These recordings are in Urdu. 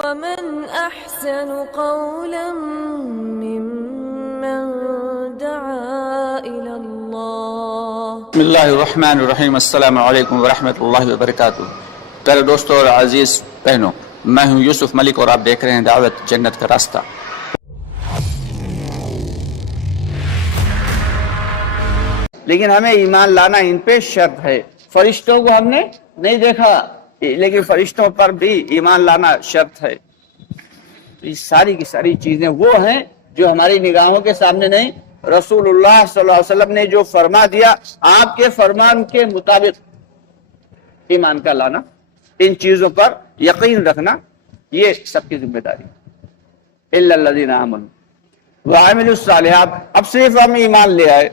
ومن أحسن قولا ممن دعا إلى الله. بسم اللہ الرحمن الرحیم. السلام علیکم ورحمۃ اللہ وبرکاتہ. پیارے دوستوں اور عزیز بہنوں، میں ہوں یوسف ملک اور آپ دیکھ رہے ہیں دعوت جنت کا راستہ. لیکن ہمیں ایمان لانا ان پہ شرط ہے. فرشتوں کو ہم نے نہیں دیکھا لیکن فرشتوں پر بھی ایمان لانا شرط ہے. یہ ساری کی ساری چیزیں وہ ہیں جو ہماری نگاہوں کے سامنے نہیں، رسول اللہ صلی اللہ علیہ وسلم نے جو فرما دیا، آپ کے فرمان کے مطابق ایمان کا لانا، ان چیزوں پر یقین رکھنا، یہ سب کی ذمہ داری. الا الذین آمنوا وعملوا الصالحات. اب صرف ہم ایمان لے آئے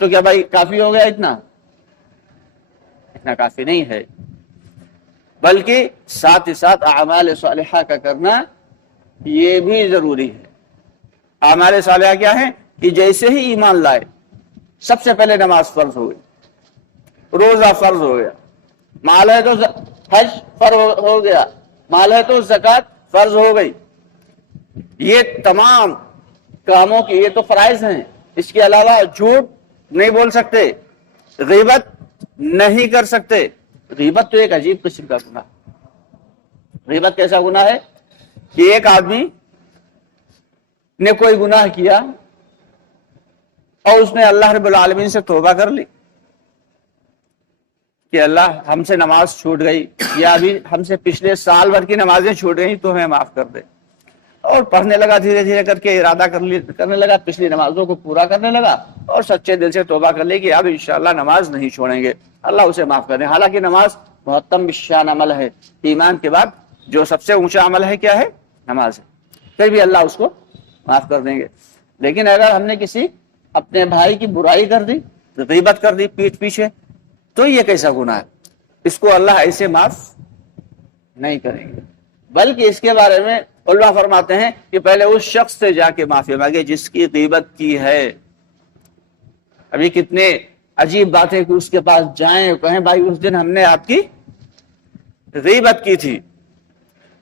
تو کیا بھائی کافی ہو گیا؟ اتنا کافی نہیں ہے، بلکہ ساتھ ہی ساتھ اعمال صالحہ کا کرنا یہ بھی ضروری ہے. اعمال صالحہ کیا ہے کہ جیسے ہی ایمان لائے سب سے پہلے نماز فرض ہو گئی، روزہ فرض ہو گیا، مال ہے تو حج فرض ہو گیا، مال ہے تو زکوٰۃ فرض ہو گئی. یہ تمام کاموں کے یہ تو فرائض ہیں. اس کے علاوہ جھوٹ نہیں بول سکتے، غیبت نہیں کر سکتے. غیبت تو ایک عجیب قسم کا گناہ. غیبت کیسا گناہ ہے کہ ایک آدمی نے کوئی گناہ کیا اور اس نے اللہ رب العالمین سے توبہ کر لی کہ اللہ ہم سے نماز چھوٹ گئی، یا ابھی ہم سے پچھلے سال بھر کی نمازیں چھوٹ گئی تو ہمیں معاف کر دے. اور پڑھنے لگا، دھیرے دھیرے کر کے ارادہ کرنے لگا، پچھلی نمازوں کو پورا کرنے لگا اور سچے دل سے توبہ کر لی کہ اب انشاءاللہ نماز نہیں چھوڑیں گے، اللہ اسے معاف کر دیں. حالانکہ نماز محتم شان عمل ہے. ایمان کے بعد جو سب سے اونچا عمل ہے کیا ہے؟ نماز ہے. پھر بھی اللہ اس کو معاف کر دیں گے. لیکن اگر ہم نے کسی اپنے بھائی کی برائی کر دی، غیبت کر دی پیٹھ پیچھے، تو یہ کیسا گناہ ہے؟ اس کو اللہ ایسے معاف نہیں کریں گے، بلکہ اس کے بارے میں علماء فرماتے ہیں کہ پہلے اس شخص سے جا کے معافی مانگے جس کی غیبت کی ہے. ابھی کتنے عجیب باتیں کہ اس کے پاس جائیں، کہیں بھائی اس دن ہم نے آپ کی غیبت کی تھی،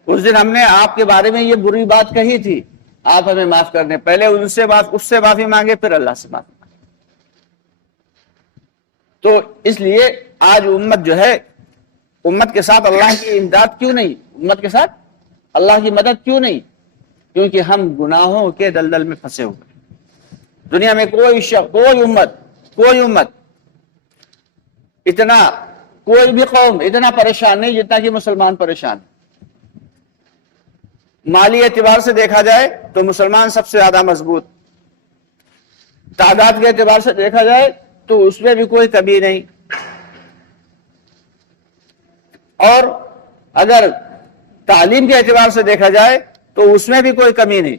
اس دن ہم نے آپ کے بارے میں یہ بری بات کہی تھی، آپ ہمیں معاف کر دیں. پہلے اس سے معافی مانگے، پھر اللہ سے معافی مانگے. تو اس لیے آج امت جو ہے، امت کے ساتھ اللہ کی امداد کیوں نہیں؟ امت کے ساتھ اللہ کی مدد کیوں نہیں؟ کیونکہ ہم گناہوں کے دلدل میں پھنسے ہوئے. دنیا میں کوئی شخص، کوئی امت اتنا، کوئی بھی قوم اتنا پریشان نہیں جتنا کہ مسلمان پریشان. مالی اعتبار سے دیکھا جائے تو مسلمان سب سے زیادہ مضبوط، تعداد کے اعتبار سے دیکھا جائے تو اس میں بھی کوئی کمی نہیں، اور اگر تعلیم کے اعتبار سے دیکھا جائے تو اس میں بھی کوئی کمی نہیں.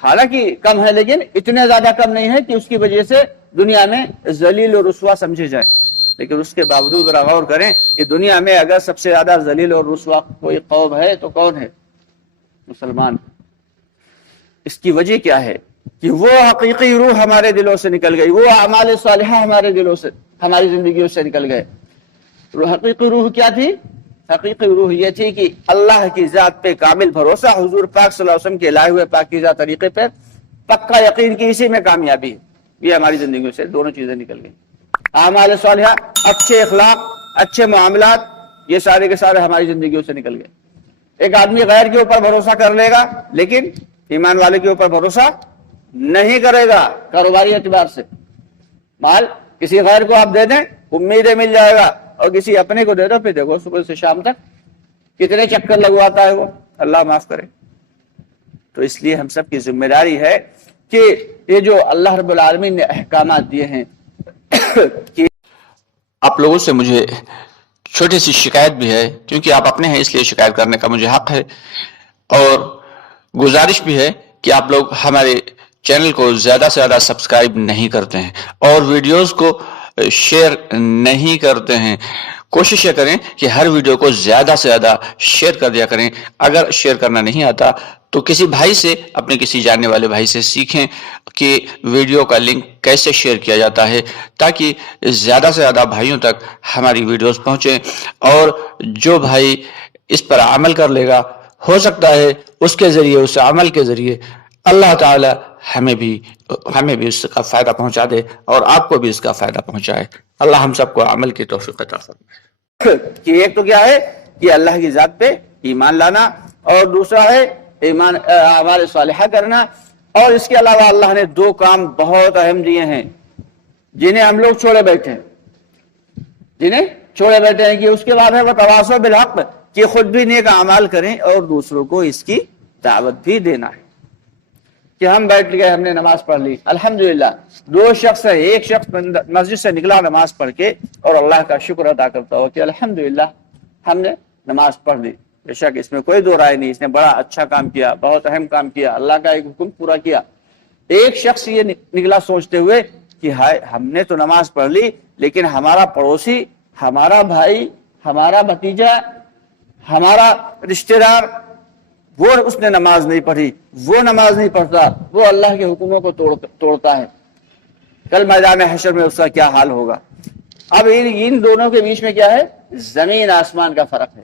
حالانکہ کم ہے لیکن اتنے زیادہ کم نہیں ہے کہ اس کی وجہ سے دنیا میں ذلیل و رسوا سمجھے جائے. لیکن اس کے باوجود ذرا غور کریں کہ دنیا میں اگر سب سے زیادہ ذلیل اور رسوا کوئی قوم ہے تو کون ہے؟ مسلمان. اس کی وجہ کیا ہے؟ کہ وہ حقیقی روح ہمارے دلوں سے نکل گئی، وہ اعمال صالحہ ہمارے دلوں سے، ہماری زندگیوں سے نکل گئے. حقیقی روح کیا تھی؟ حقیقی روح یہ تھی کہ اللہ کی ذات پہ کامل بھروسہ، حضور پاک صلی اللہ علیہ وسلم کے لائے ہوئے پاکیزہ طریقے پہ پکا یقین کی، اسی میں کامیابی ہے. یہ ہماری زندگیوں سے دونوں چیزیں نکل گئی. اعمال صالحہ، اچھے اخلاق، اچھے معاملات، یہ سارے کے سارے ہماری زندگیوں سے نکل گئے. ایک آدمی غیر کے اوپر بھروسہ کر لے گا لیکن ایمان والے کے اوپر بھروسہ نہیں کرے گا. کاروباری اعتبار سے مال کسی غیر کو آپ دے دیں، امیدیں مل جائے گا، اور کسی اپنے کو دے دو، پھر دیکھو صبح سے شام تک کتنے چکر لگواتا ہے وہ، اللہ معاف کرے. تو اس لیے ہم سب کی ذمہ داری ہے کہ یہ جو اللہ رب العالمین نے احکامات دیے ہیں، کہ آپ لوگوں سے مجھے چھوٹی سی شکایت بھی ہے، کیونکہ آپ اپنے ہیں اس لیے شکایت کرنے کا مجھے حق ہے، اور گزارش بھی ہے کہ آپ لوگ ہمارے چینل کو زیادہ سے زیادہ سبسکرائب نہیں کرتے ہیں اور ویڈیوز کو شیئر نہیں کرتے ہیں. کوشش یہ کریں کہ ہر ویڈیو کو زیادہ سے زیادہ شیئر کر دیا کریں. اگر شیئر کرنا نہیں آتا تو کسی بھائی سے، اپنے کسی جاننے والے بھائی سے سیکھیں کہ ویڈیو کا لنک کیسے شیئر کیا جاتا ہے، تاکہ زیادہ سے زیادہ بھائیوں تک ہماری ویڈیوز پہنچیں. اور جو بھائی اس پر عمل کر لے گا ہو سکتا ہے اس کے ذریعے، اس عمل کے ذریعے اللہ تعالی ہمیں بھی اس کا فائدہ پہنچا دے اور آپ کو بھی اس کا فائدہ پہنچائے۔ اللہ ہم سب کو عمل کی توفیق عطا فرمائے۔ کہ ایک تو کیا ہے کہ اللہ کی ذات پہ ایمان لانا، اور دوسرا ہے ایمان اعمال صالحہ کرنا، اور اس کے علاوہ اللہ نے دو کام بہت اہم دیے ہیں جنہیں ہم لوگ چھوڑے بیٹھے ہیں، کہ اس کے بعد ہے وہ تواصوا بالحق، کہ خود بھی نیک اعمال کریں اور دوسروں کو اس کی دعوت بھی دینا ہے۔ کہ ہم بیٹھ گئے، ہم نے نماز پڑھ لی، الحمدللہ دو شخص ہے، ایک شخص مسجد سے نکلا نماز پڑھ کے اور اللہ کا شکر ادا کرتا ہو کہ الحمدللہ ہم نے نماز پڑھ لی، بے شک اس میں کوئی دو رائے نہیں، اس نے بڑا اچھا کام کیا، بہت اہم کام کیا، اللہ کا ایک حکم پورا کیا۔ ایک شخص یہ نکلا سوچتے ہوئے کہ ہائے ہم نے تو نماز پڑھ لی، لیکن ہمارا پڑوسی، ہمارا بھائی، ہمارا بھتیجا، ہمارا رشتہ دار، وہ اس نے نماز نہیں پڑھی، وہ نماز نہیں پڑھتا، وہ اللہ کے حکموں کو توڑتا ہے، کل میدان حشر میں اس کا کیا حال ہوگا۔ اب ان دونوں کے بیچ میں کیا ہے؟ زمین آسمان کا فرق ہے۔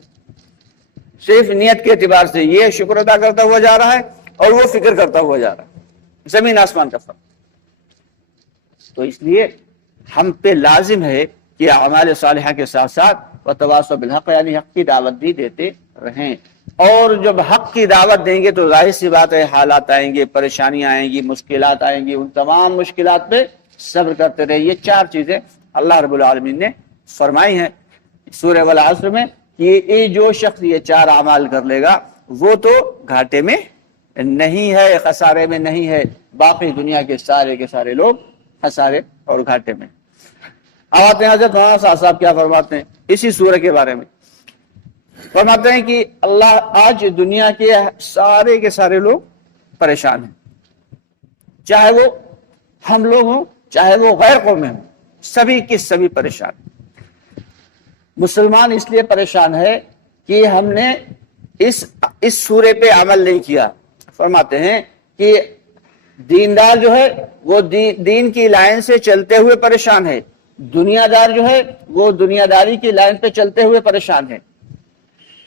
صرف نیت کے اعتبار سے یہ شکر ادا کرتا ہوا جا رہا ہے اور وہ فکر کرتا ہوا جا رہا ہے، زمین آسمان کا فرق۔ تو اس لیے ہم پہ لازم ہے کہ اعمال صالحہ کے ساتھ ساتھ وتواصوا بالحق، یعنی حق کی دعوت بھی دیتے رہیں، اور جب حق کی دعوت دیں گے تو ظاہر سی بات ہے حالات آئیں گے، پریشانیاں آئیں گی، مشکلات آئیں گی، ان تمام مشکلات پہ صبر کرتے رہے۔ یہ چار چیزیں اللہ رب العالمین نے فرمائی ہیں سورہ والعصر میں کہ یہ جو شخص یہ چار اعمال کر لے گا وہ تو گھاٹے میں نہیں ہے، خسارے میں نہیں ہے، باقی دنیا کے سارے لوگ خسارے اور گھاٹے میں۔ اب آتے ہیں حضرت مولانا صاحب کیا فرماتے ہیں اسی سورہ کے بارے میں۔ فرماتے ہیں کہ اللہ آج دنیا کے سارے لوگ پریشان ہیں، چاہے وہ ہم لوگ ہوں چاہے وہ غیر قومیں ہوں، سبھی کے سبھی پریشان ہیں۔ مسلمان اس لیے پریشان ہے کہ ہم نے اس سورے پہ عمل نہیں کیا۔ فرماتے ہیں کہ دیندار جو ہے وہ دین کی لائن سے چلتے ہوئے پریشان ہے، دنیا دار جو ہے وہ دنیا داری کی لائن پہ چلتے ہوئے پریشان ہے،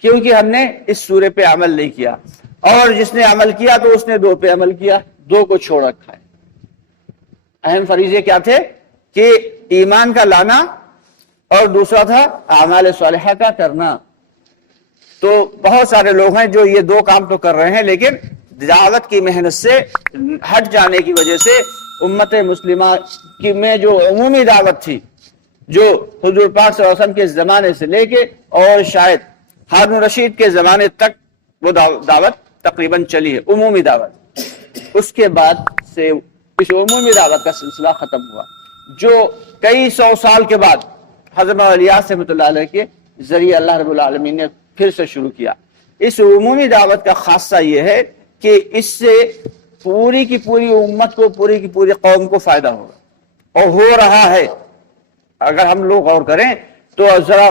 کیونکہ ہم نے اس سورے پہ عمل نہیں کیا، اور جس نے عمل کیا تو اس نے دو پہ عمل کیا، دو کو چھوڑ رکھا ہے۔ اہم فریضے کیا تھے کہ ایمان کا لانا اور دوسرا تھا اعمال صالحہ کا کرنا۔ تو بہت سارے لوگ ہیں جو یہ دو کام تو کر رہے ہیں، لیکن دعوت کی محنت سے ہٹ جانے کی وجہ سے امت مسلمہ میں جو عمومی دعوت تھی، جو حضور پاک صلی اللہ علیہ وسلم کے زمانے سے لے کے اور شاید ہارون رشید کے زمانے تک وہ دعوت تقریباً چلی ہے، عمومی دعوت۔ اس کے بعد سے اس عمومی دعوت کا سلسلہ ختم ہوا، جو کئی سو سال کے بعد حضرت الیاس رحمۃ اللہ علیہ کے ذریعے اللہ رب العالمین نے پھر سے شروع کیا۔ اس عمومی دعوت کا خاصہ یہ ہے کہ اس سے پوری کی پوری امت کو، پوری کی پوری قوم کو فائدہ ہوگا، اور ہو رہا ہے۔ اگر ہم لوگ غور کریں تو ذرا